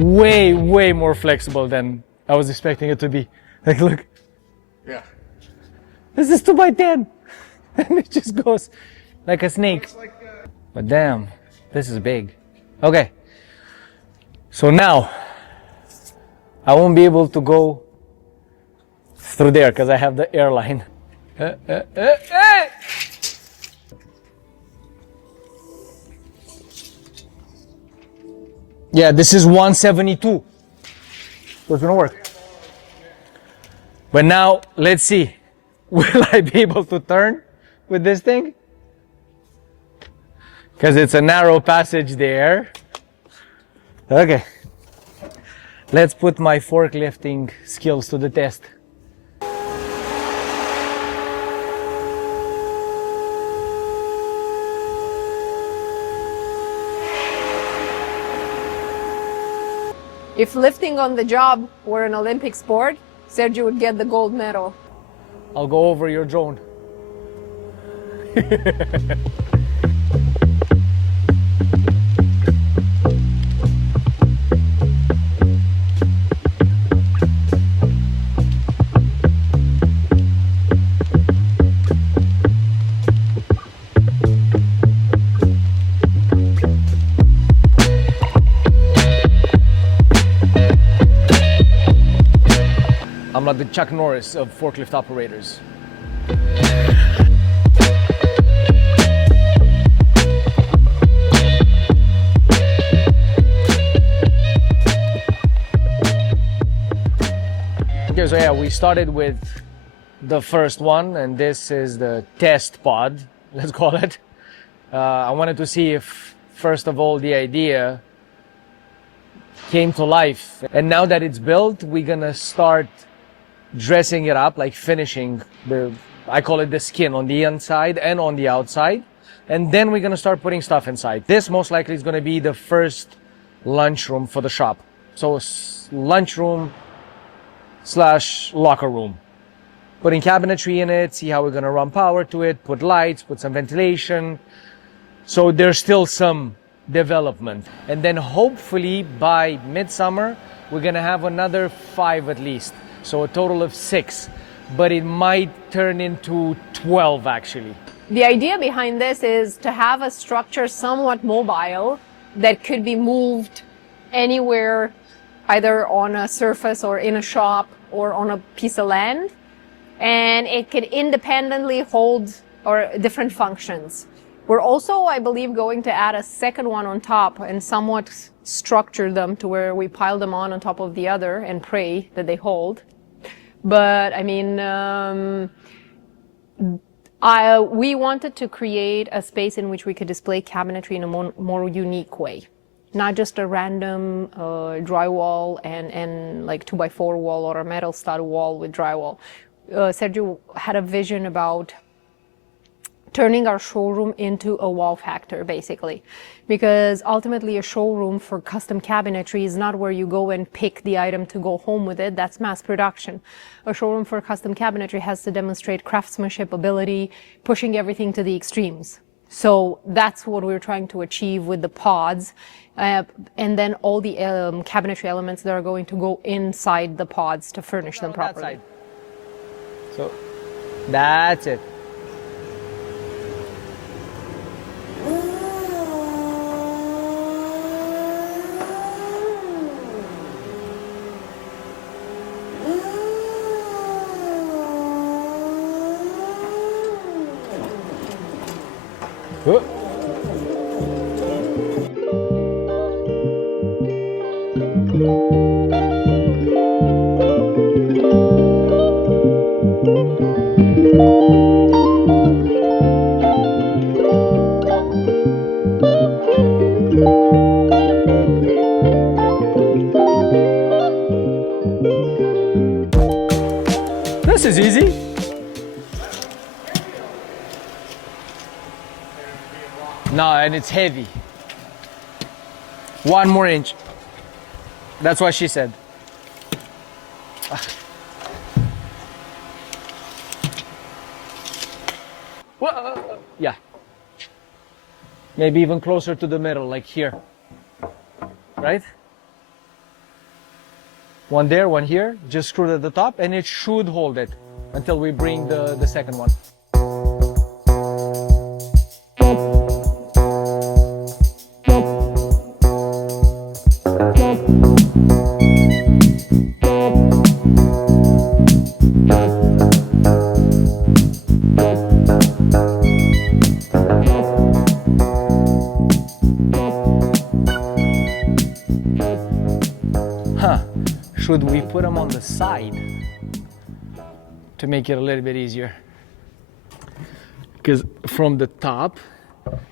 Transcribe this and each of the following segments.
way more flexible than I was expecting it to be. Like, look. Yeah. This is 2x10. And it just goes like a snake. But damn, this is big. Okay. So now, I won't be able to go through there because I have the airline. Yeah, this is 172. So it's gonna work. But now, let's see. Will I be able to turn with this thing? Because it's a narrow passage there. Okay. Let's put my forklifting skills to the test. If lifting on the job were an Olympic sport, Sergio would get the gold medal. I'll go over your drone. I'm not the Chuck Norris of forklift operators. Okay, so yeah, we started with the first one, and this is the test pod, let's call it. I wanted to see if, first of all, the idea came to life. And now that it's built, we're gonna start dressing it up, like finishing I call it the skin on the inside and on the outside. And then we're gonna start putting stuff inside. This most likely is gonna be the first lunchroom for the shop. So lunchroom / locker room. Putting cabinetry in it, see how we're gonna run power to it, put lights, put some ventilation. So there's still some development. And then hopefully by midsummer, we're gonna have another 5 at least. So a total of 6, but it might turn into 12 actually. The idea behind this is to have a structure somewhat mobile that could be moved anywhere, either on a surface or in a shop or on a piece of land. And it could independently hold or different functions. We're also, I believe, going to add a second one on top and somewhat structure them to where we pile them on top of the other and pray that they hold. But I mean, we wanted to create a space in which we could display cabinetry in a more unique way. Not just a random drywall and like 2x4 wall or a metal stud wall with drywall. Sergio had a vision about turning our showroom into a wow factor, basically. Because ultimately a showroom for custom cabinetry is not where you go and pick the item to go home with it. That's mass production. A showroom for custom cabinetry has to demonstrate craftsmanship ability, pushing everything to the extremes. So that's what we're trying to achieve with the pods. And then all the cabinetry elements that are going to go inside the pods to furnish them properly. So that's it. This is easy. No, and it's heavy. 1 more inch. That's what she said. Yeah. Maybe even closer to the middle, like here. Right? One there, one here. Just screw it at the top and it should hold it until we bring the second one. Should we put them on the side to make it a little bit easier? Because from the top,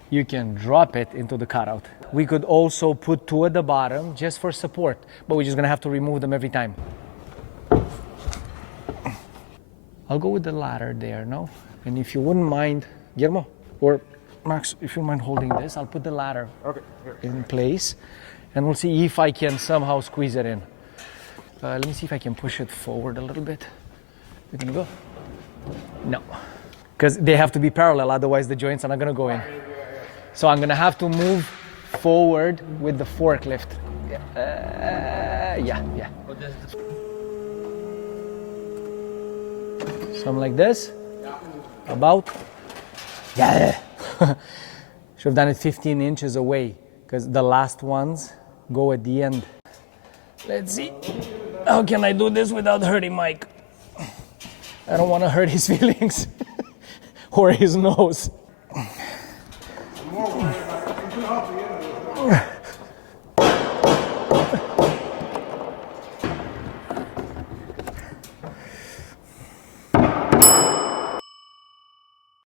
you can drop it into the cutout. We could also put two at the bottom just for support, but we're just gonna have to remove them every time. I'll go with the ladder there, no? And if you wouldn't mind, Guillermo, or Max, if you mind holding this, I'll put the ladder in place and we'll see if I can somehow squeeze it in. Let me see if I can push it forward a little bit. You're gonna go? No. Because they have to be parallel, otherwise the joints are not gonna go in. So I'm gonna have to move forward with the forklift. Yeah. Something like this. About. Yeah. Should have done it 15 inches away, because the last ones go at the end. Let's see. How can I do this without hurting Mike? I don't want to hurt his feelings or his nose.